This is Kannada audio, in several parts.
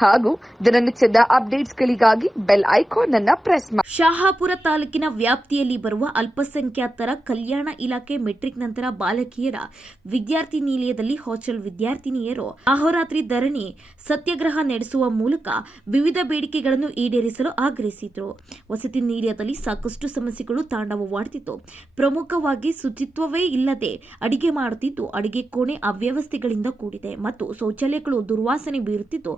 ಹಾಗೂ ದಿನನಿತ್ಯದ ಅಪ್ಡೇಟ್ಸ್ಗಳಿಗಾಗಿ ಬೆಲ್ ಐಕಾನ್ ಅನ್ನು ಪ್ರೆಸ್ ಮಾಡಿ ಶಹಾಪುರ ತಾಲೂಕಿನ ವ್ಯಾಪ್ತಿಯಲ್ಲಿ ಬರುವ ಅಲ್ಪಸಂಖ್ಯಾತರ ಕಲ್ಯಾಣ ಇಲಾಖೆ ಮೆಟ್ರಿಕ್ ನಂತರ ಬಾಲಕಿಯರ ವಿದ್ಯಾರ್ಥಿ ನಿಲಯದಲ್ಲಿ ಹಾಸ್ಟೆಲ್ ವಿದ್ಯಾರ್ಥಿನಿಯರು ಅಹೋರಾತ್ರಿ ಧರಣಿ ಸತ್ಯಾಗ್ರಹ ನಡೆಸುವ ಮೂಲಕ ವಿವಿಧ ಬೇಡಿಕೆಗಳನ್ನು ಈಡೇರಿಸಲು ಆಗ್ರಹಿಸಿದರು. ವಸತಿ ನಿಲಯದಲ್ಲಿ ಸಾಕಷ್ಟು ಸಮಸ್ಯೆಗಳು ತಾಂಡವವಾಡುತ್ತಿತ್ತು ಪ್ರಮುಖವಾಗಿ ಶುಚಿತ್ವವೇ ಇಲ್ಲದೆ ಅಡಿಗೆ ಮಾಡುತ್ತಿದ್ದು, ಅಡಿಗೆ ಕೋಣೆ ಅವ್ಯವಸ್ಥೆಗಳಿಂದ ಕೂಡಿದೆ ಮತ್ತು ಶೌಚಾಲಯಗಳು ದುರ್ವಾಸನೆ ಬೀರುತ್ತಿದ್ದು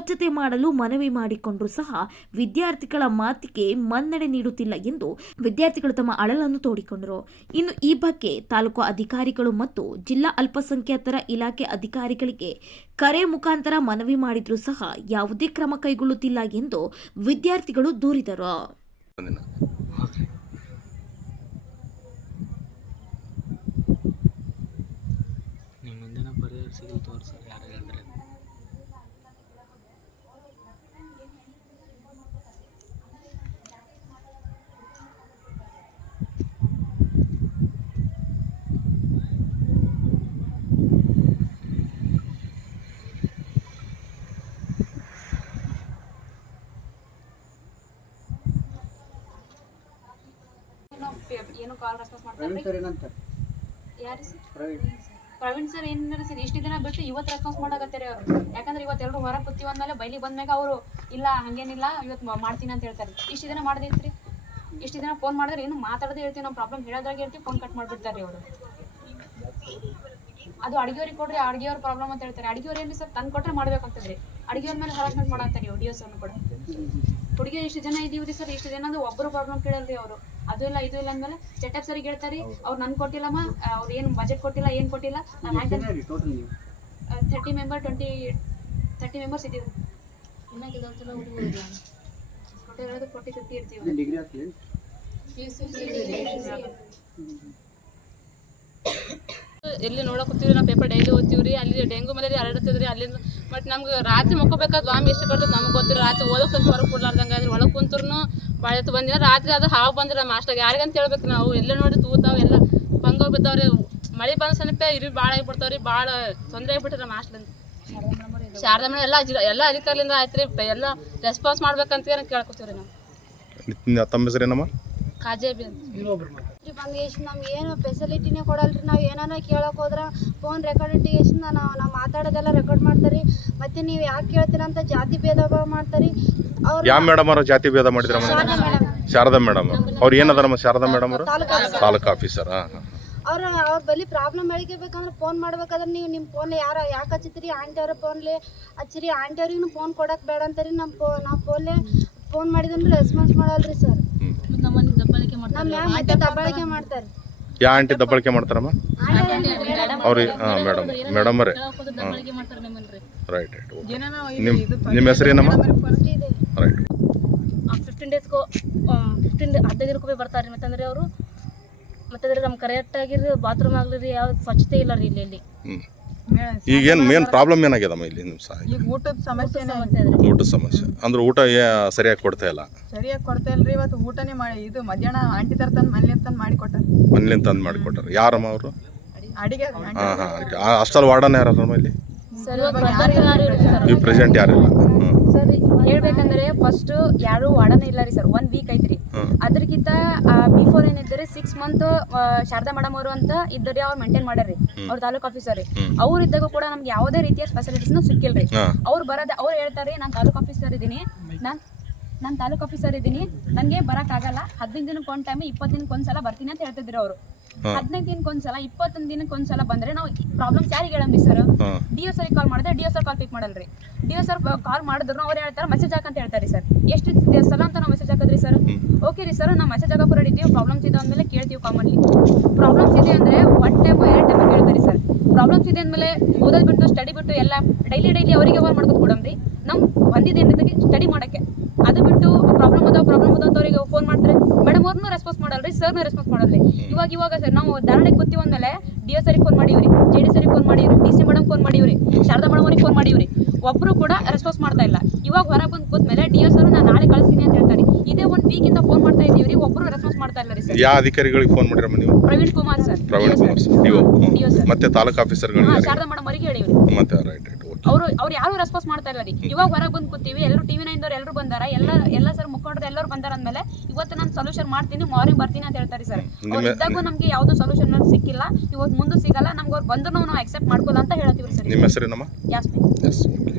ಸ್ವಚ್ಛತೆ ಮಾಡಲು ಮನವಿ ಮಾಡಿಕೊಂಡರೂ ಸಹ ವಿದ್ಯಾರ್ಥಿಗಳ ಮಾತಿಗೆ ಮನ್ನಣೆ ನೀಡುತ್ತಿಲ್ಲ ಎಂದು ವಿದ್ಯಾರ್ಥಿಗಳು ತಮ್ಮ ಅಳಲನ್ನು ತೋಡಿಕೊಂಡರು. ಇನ್ನು ಈ ಬಗ್ಗೆ ತಾಲೂಕು ಅಧಿಕಾರಿಗಳು ಮತ್ತು ಜಿಲ್ಲಾ ಅಲ್ಪಸಂಖ್ಯಾತರ ಇಲಾಖೆ ಅಧಿಕಾರಿಗಳಿಗೆ ಕರೆ ಮುಖಾಂತರ ಮನವಿ ಮಾಡಿದರೂ ಸಹ ಯಾವುದೇ ಕ್ರಮ ಕೈಗೊಳ್ಳುತ್ತಿಲ್ಲ ಎಂದು ವಿದ್ಯಾರ್ಥಿಗಳು ದೂರಿದರು. ಪರಿಹಾರ ಸಿಗಲ್ ತೋರಿಸಿ ಯಾರು ಹೇಳಿದ್ರೆ ಏನು ಕಾಲ್ ರೆಸ್ಪಾನ್ಸ್ ಮಾಡ್ತಾರೆ ಯಾರು ಪ್ರವೀಣ್ ಸರ್ ಏನಾರ ಸರ್? ಇಷ್ಟು ದಿನ ಬಿಟ್ಟು ಇವತ್ತು ರೆಸ್ಪಾನ್ಸ್ ಮಾಡಾಕತ್ತಾರೆ ಅವರು. ಯಾಕಂದ್ರೆ ಇವತ್ತು ಎಲ್ಲರೂ ಹೊರ ಕೂತೀವಿ ಅಂದಮೇಲೆ ಬೈಲಿ ಬಂದ್ಮ್ಯಾಗ ಅವರು ಇಲ್ಲ ಹಂಗೇನಿಲ್ಲ ಇವತ್ತು ಮಾಡ್ತೀನಿ ಅಂತ ಹೇಳ್ತಾರೆ. ಇಷ್ಟು ದಿನ ಮಾಡ್ದೈತ್ರಿ? ಇಷ್ಟು ದಿನ ಫೋನ್ ಮಾಡಿದ್ರೆ ಏನು ಮಾತಾಡದೇ ಇರ್ತೀವಿ ನಮ್ಮ ಪ್ರಾಬ್ಲಮ್ ಹೇಳೋದ್ರಾಗ ಇರ್ತೀವಿ ಫೋನ್ ಕಟ್ ಮಾಡಿಬಿಡ್ತಾರೆ ಅವರು ಅದು ಅಡುಗೆಯವ್ರಿಗೆ ಕೊಡ್ರಿ ಅಡುಗೆಯವ್ರ ಪ್ರಾಬ್ಲಮ್ ಅಂತ ಹೇಳ್ತಾರೆ. ಅಡಿಗೆಯವ್ರು ಏನು ಸರ್? ತಂದು ಕೊಟ್ರೆ ಮಾಡ್ಬೇಕಾಗ್ತದ್ರಿ. ಅಡುಗೆಯವ್ರ ಮೇಲೆ ಹರಾಸ್ಮೆಂಟ್ ಮಾಡಾಕ್ತಾರೆ ಡಿ ಎಸ್ ಅನ್ನು ಕೂಡ. ಹುಡುಗಿ ಇಷ್ಟು ಜನ ಇದೀವ್ರಿ ಸರ್? ಇಷ್ಟು ಜನ ಅಂದ್ರೆ ಒಬ್ಬರು ಪ್ರಾಬ್ಲಮ್ ಕೇಳಲ್ರಿ ಅವರು. ಅದು ಇಲ್ಲ ಇದು ಇಲ್ಲ ಅಂದ್ಮೇಲೆ ಚಟಪ್ ಸರಿಗೆ ಹೇಳ್ತಾರೆ ಅವ್ರು ನನ್ ಕೊಟ್ಟಿಲ್ಲಮ್ಮ ಅವ್ರು ಏನು ಬಜೆಟ್ ಕೊಟ್ಟಿಲ್ಲ ಏನ್ ಕೊಟ್ಟಿಲ್ಲ ನಾನು thirty member twenty thirty members ಇದೀವಿ ಟೋಟಲ್ ಹೇಳೋದು ಫೋರ್ಟಿ ಫಿಫ್ಟಿ ಇರ್ತೀವಿ. ಎಲ್ಲಿ ನೋಡಕತ್ತೀವಿ ನಾವು ಪೇಪರ್ ಡೈಲಿ ಓದ್ತೀವಿ ರೀ ಅಲ್ಲಿ ಡೆಂಗು ಮಲೇರಿಯಾ ಹರಡ್ತಿದ್ರಿ ಅಲ್ಲಿಂದ ಬಟ್ ನಮ್ಗೆ ರಾತ್ರಿ ಮಕ್ಕೋಬೇಕಾದ್ರೆ ವಾಮಿ ಎಷ್ಟು ಬರ್ತದೆ ನಮ್ಗೆ ಗೊತ್ತಿಲ್ಲ. ರಾತ್ರಿ ಓದೋಕೆ ಸ್ವಲ್ಪ ಹೊರಗೆ ಕೊಡ್ಲಾರ್ದಂಗೆ ಅದ್ರ ಒಳಗೆ ಕುಂತ್ರು ಭಾಳ ಬಂದಿನ ರಾತ್ರಿ ಅದು ಹಾವು ಬಂದ್ರೆ ನಮ್ಮ ಅಷ್ಟಾಗ ಯಾರಿಗಂತ ಹೇಳ್ಬೇಕು ನಾವು. ಎಲ್ಲ ನೋಡಿ ತೂತಾವೆ ಎಲ್ಲ ಬಂಗ ಬಿದ್ದಾವ್ರಿ. ಮಳೆ ಬಂದ ಸನಪೆ ಇರಿ ಭಾಳ ಆಗಿಬಿಡ್ತಾವ್ರಿ. ಭಾಳ ತೊಂದರೆ ಆಗ್ಬಿಟ್ರಿ ನಮ್ಮ ಹಾಸ್ಟೆಲಿಂದ ಶಾರದಾ ಮೇಡಮ್ ಎಲ್ಲ ಎಲ್ಲ ಅಧಿಕಾರಿಯಿಂದ ಆಯ್ತು ರೀ ಎಲ್ಲ ರೆಸ್ಪಾನ್ಸ್ ಮಾಡ್ಬೇಕಂತ ಕೇಳ್ಕೊತೀವಿ ರೀ ನಾವು. ತಮ್ಮ ಹೆಸರೇನಮ್ಮ ಕಾಜೇಬಿ ಅಂತ. ರೀ ಬಂದು ಎಷ್ಟು ನಮ್ಗೆ ಏನು ಫೆಸಿಲಿಟಿನೇ ಕೊಡಲ್ರಿ. ನಾವು ಏನಾನ ಕೇಳಕ್ ಹೋದ್ರೆ ಫೋನ್ ರೆಕಾರ್ಡ್ ಇಟ್ಟಿಗೆಸಿಂದ ನಾವು ನಾವು ಮಾತಾಡೋದೆಲ್ಲ ರೆಕಾರ್ಡ್ ಮಾಡ್ತಾರೆ ಮತ್ತೆ ನೀವು ಯಾಕೆ ಕೇಳ್ತೀರ ಅಂತ ಜಾತಿ ಭೇದ ಭಾವ ಮಾಡ್ತಾರೆ ಅವ್ರು ಯಾವ ಮೇಡಮ್ ಅವರು ಜಾತಿ ಭೇದ ಮಾಡಿದ್ರ ಶಾರದಾ ಮೇಡಮ್ ಅವ್ರ. ಏನದ ನಮ್ಮ ಶಾರದಾ ಮೇಡಮ್ ಅವರು? ತಾಲೂಕು ಆಫೀಸರ್. ಅವ್ರ ಅವ್ರ ಬಲಿ ಪ್ರಾಬ್ಲಮ್ ಬೆಳಿಗ್ಬೇಕಂದ್ರೆ ಫೋನ್ ಮಾಡ್ಬೇಕಾದ್ರೆ ನೀವು ನಿಮ್ಮ ಫೋನ್ ಯಾರ ಯಾಕೆ ಹಚ್ಚಿತ್ರಿ ಆಂಟಿ ಅವ್ರ ಫೋನ್ಲೆ ಹಚ್ಚಿರಿ. ಆಂಟಿ ಅವ್ರಿಗೂ ಫೋನ್ ಕೊಡಕ್ ಬೇಡ ಅಂತಾರಿ ನಮ್ಮ ಫೋ ನಾವು ಫೋನ್ಲೆ ಫೋನ್ ಮಾಡಿದ್ರೆ ರೆಸ್ಪಾನ್ಸ್ ಮಾಡಲ್ರಿ ಸರ್ ನಮ್ಮನ್ನ ದಬ್ಬಳಿಕೆ ನಮ್ಮ ಮ್ಯಾಮ್ ಮತ್ತೆ ದಬ್ಬಾಳಿಕೆ ಮಾಡ್ತಾರೆ. ಯಾ ಆಂಟಿ ದಬ್ಬಳಿಕೆ ಮಾಡ್ತಾರಮ್ಮ? ಅವ್ರಿಗೆ ಹಾಂ ಮೇಡಮ್. ಮೇಡಮ್ ಅವರೇ ದಬ್ಬಳಿಕೆ ಮಾಡ್ತಾರೆ ನಿಮ್ಮನ್ನು ರೀ. ರೈಟ್ ರೈಟ್ ನಿಮ್ಮ ನಿಮ್ಮ ಹೆಸರೇನಮ್ಮ ಇದೆ ರೈಟ್ ಫಿಫ್ಟೀನ್ ಡೇಸ್ಗೂ ಫಿಫ್ಟೀನ್ ಹದಿನೈದು ದಿನಕ್ಕೂ ಬರ್ತಾರೆ ರೀ. ಮತ್ತಂದ್ರೆ ಅವರು ಮತ್ತಂದ್ರೆ ನಮ್ಮ ಕರೆಕ್ಟಾಗಿ ಬಾತ್ರೂಮ್ ಆಗಲಿ ರೀ ಯಾವ ಸ್ವಚ್ಛತೆ ಇಲ್ಲ ರೀ ಇಲ್ಲಿ ಇಲ್ಲಿ. ಹ್ಞೂ ಈಗೇನು ಮೇನ್ ಪ್ರಾಬ್ಲಮ್ ಏನಾಗ್ಯದಮ್ಮ ಇಲ್ಲಿ ನಿಮ್ಮ ಸಹ ಈಗ ಊಟದ ಸಮಸ್ಯೆನೇ ಊಟದ ಸಮಸ್ಯೆ ಅಂದ್ರೆ. ಊಟ ಸರಿಯಾಗಿ ಕೊಡ್ತಾ ಇಲ್ಲ? ಸರಿಯಾಗಿ ಕೊಡ್ತಾ ಇಲ್ರಿ ಇವತ್ತು ಊಟನೇ ಮಾಡಿ ಇದು ಮಧ್ಯಾಹ್ನ ಆಂಟಿ ತರ್ತಾನ ಮನೇಲಿ ತಂದು ಮಾಡಿ ಕೊಟ್ಟಾರ. ಮನೇಲಿಂದ ತಂದು ಮಾಡಿಕೊಟ್ಟಾರೆ ಯಾರಮ್ಮ ಅವರು? ಅಡಿಗೆ ಹಾಂ ಹಾಂ ಅಷ್ಟಲ್ಲಿ ವಾರ್ಡನ್ ಯಾರಮ್ಮ ಇಲ್ಲಿ? ಇವ್ ಪ್ರೆಸೆಂಟ್ ಯಾರಿಲ್ಲ? ಸರ್ ಹೇಳ್ಬೇಕಂದ್ರೆ ಫಸ್ಟ್ ಯಾರು ವಾರ್ಡನ್ ಇಲ್ಲ ರೀ ಸರ್ ಒನ್ ವೀಕ್ ಐತ್ರಿ ಅದ್ರಕ್ಕಿಂತ ಬಿಫೋರ್ ಏನಿದ್ದಾರೆ ಸಿಕ್ಸ್ ಮಂತ್ ಶಾರದಾ ಮೇಡಮ್ ಅವರು ಅಂತ ಇದ್ದರಿ ಅವ್ರು ಮೇಂಟೈನ್ ಮಾಡ್ಯಾರ್ರಿ. ಅವ್ರ ತಾಲೂಕ್ ಆಫೀಸರ್ ಅವ್ರ ಅವ್ರು ಇದ್ದಾಗ ಕೂಡ ನಮ್ಗೆ ಯಾವುದೇ ರೀತಿಯ ಫೆಸಿಲಿಟೀಸ್ ಸಿಕ್ಕಿಲ್ರಿ. ಅವ್ರು ಬರೋದ ಅವ್ರು ಹೇಳ್ತಾರೆ ನಾನು ತಾಲೂಕ್ ಆಫೀಸರ್ ಇದ್ದೀನಿ ನಾನು ನಾನು ತಾಲೂಕು ಆಫೀಸರ್ ಇದ್ದೀನಿ ನನಗೆ ಬರೋಕ್ಕಾಗಲ್ಲ ಹದಿನೈದು ದಿನಕ್ಕೆ ಒಂದು ಟೈಮ್ ಇಪ್ಪತ್ತು ದಿನಕ್ಕೆ ಒಂದ್ಸಲ ಬರ್ತೀನಿ ಅಂತ ಹೇಳ್ತಿದ್ರು ಅವರು. ಹದಿನೈದು ದಿನಕ್ಕೆ ಒಂದ್ಸಲ ಇಪ್ಪತ್ತೊಂದು ದಿನಕ್ಕೆ ಒಂದ್ಸಲ ಬಂದ್ರೆ ನಾವು ಪ್ರಾಬ್ಲಮ್ಸ್ ಯಾರಿಗೆ ಹೇಳಂಬಿ ಸರ್ ಡಿ ಎಸ್ ಕಾಲ್ ಮಾಡಿದ್ರೆ D S R call pick ಮಾಡಲ್ರಿ. D S R call ಮಾಡಿದ್ರು ಅವ್ರು ಹೇಳ್ತಾರೆ ಮೆಸೇಜ್ ಹಾಕಂತ ಹೇಳ್ತಾರೆ ಸರ್ ಎಷ್ಟು ಸಲ ಅಂತ ನಾವು ಮೆಸೇಜ್ ಹಾಕಿದ್ರಿ ಸರ್ ಓಕೆ ರೀ ಸರ್ ನಾವು ಮೆಸೇಜ್ ರೆಡಿ ಇದೀವಿ. ಪ್ರಾಬ್ಲಮ್ಸ್ ಇದೆ ಅಂದಮೇಲೆ ಕೇಳ್ತೀವಿ ಕಾಮನ್ಲಿ ಪ್ರಾಬ್ಲಮ್ಸ್ ಇದೆ ಅಂದ್ರೆ ಒನ್ ಟೈಮ್ ಎರಡು ಟೈಮ್ ಕೇಳ್ತಾರೆ ಸರ್ ಪ್ರಾಬ್ಲಮ್ಸ್ ಇದೆ ಅಂದಮೇಲೆ ಓದೋದು ಬಿಟ್ಟು ಸ್ಟಡಿ ಬಿಟ್ಟು ಎಲ್ಲ ಡೈಲಿ ಡೈಲಿ ಅವರಿಗೆ ವರ್ಕ್ ಮಾಡ್ಕೊತ ಕೊಡಮ್ರಿ ನಮ್ಮ ಬಂದಿದೆ ಏನಂತಕ್ಕೆ ಸ್ಟಡಿ ಮಾಡೋಕ್ಕೆ. ಅದು ಬಿಟ್ಟು ಪ್ರಾಬ್ಲಮ್ ಅದಾವ ಪ್ರಾಬ್ಲಮ್ ಅದಾವ ಅವ್ರಿಗೆ ಫೋನ್ ಮಾಡ್ತಾರೆ. ಮೇಡಮ್ ಅವ್ರನ್ನೂ ರೆಸ್ಪಾನ್ಸ್ ಮಾಡಲ್ರಿ ಸರ್ನ ರೆಸ್ಪಾನ್ಸ್ ಮಾಡಲ್ರಿ. ಇವಾಗ ಇವಾಗ ಸರ್ ನಾವು ಧಾರಣೆಗೆ ಗೊತ್ತಿ ಅಂದಮೇಲೆ ಡಿ ಎಸ್ ಸರಿಗೆ ಫೋನ್ ಮಾಡಿವ್ರಿ ಜೆ ಡಿ ಸರಿಗೆ ಫೋನ್ ಮಾಡಿವ್ರಿ ಡಿ ಸಿ ಮೇಡಮ್ ಫೋನ್ ಮಾಡಿವ್ರಿ ಶಾರದಾ ಮೇಡಮ್ ಅವ್ರಿಗೆ ಫೋನ್ ಮಾಡಿವ್ರಿ. ಒಬ್ರು ಕೂಡ ರೆಸ್ಪಾನ್ಸ್ ಮಾಡ್ತಾ ಇಲ್ಲ. ಇವಾಗ ಹೊರಗೆ ಬಂದು ಕೂತ್ಮೇಲೆ ಡಿ ಎಸ್ ನಾನು ನಾಳೆ ಕಳಿಸ್ತೀನಿ ಅಂತ ಹೇಳ್ತಾರೆ. ಇದೇ ಒಂದ್ ವೀಕ್ ಇಂದ ಫೋನ್ ಮಾಡ್ತಾ ಇದೀವಿ ರೀ ಒಬ್ರು ರೆಸ್ಪಾನ್ಸ್ ಮಾಡ್ತಾ ಇಲ್ಲ ರೀ ಸರ್ ಯಾವ ಅಧಿಕಾರಿಗಳಿಗೆ ಫೋನ್ ಮಾಡಿರಮ್ಮ ನೀವು? ಪ್ರವೀಣ್ ಕುಮಾರ್ ಸರ್ ಪ್ರವೀಣ್ ಕುಮಾರ್ ಸರ್ ನೀವು. ಮತ್ತೆ ತಾಲೂಕು ಆಫೀಸರ್ ಆಫೀಸರ್ಗಳಿಗೆ ಶಾರದಾ ಮೇಡಮ್ ಅವರಿಗೆ ಹೇಳಿವ್ರಿ. ಮತ್ತೆ ರೈಟ್ ರೈಟ್ ಅವರು ಅವ್ರು ಯಾರು ರೆಸ್ಪಾನ್ಸ್ ಮಾಡ್ತಾ ಇಲ್ಲ ರೀ ಇವಾಗ ಹೊರಗೆ ಬಂದು ಕೂತೀವಿ ಎಲ್ಲರೂ ಟಿವಿ ನೈನ್ದವ್ರು ಎಲ್ಲರೂ ಬಂದಾರ ಎಲ್ಲ ಎಲ್ಲ ಸರ್ ಮುಖಂಡರು ಎಲ್ಲರೂ ಬಂದಾರ ಅಂದ್ಮೇಲೆ ಇವತ್ತು ನಾನು ಸೊಲ್ಯೂಷನ್ ಮಾಡ್ತೀನಿ ಮಾರ್ನಿಂಗ್ ಬರ್ತೀನಿ ಅಂತ ಹೇಳ್ತಾರೆ ಸರ್. ಅವ್ರು ಇದ್ದಾಗೂ ನಮ್ಗೆ ಯಾವ್ದು ಸೊಲ್ಯೂಷನ್ ಸಿಕ್ಕಿಲ್ಲ. ಇವತ್ತು ಮುಂದೆ ಸಿಗಲ್ಲ ನಮ್ಗೆ ಅವ್ರು ಬಂದ್ರು ನಾವು ಅಕ್ಸೆಪ್ಟ್ ಮಾಡ್ಕೊಲ್ಲ ಅಂತ ಹೇಳ್ತೀವಿ ಸರ್. ನಿಮ್ಮ ಹೆಸರೇನಮ್ಮ ಯಾಸ್ಮಿನ್ ಎಸ್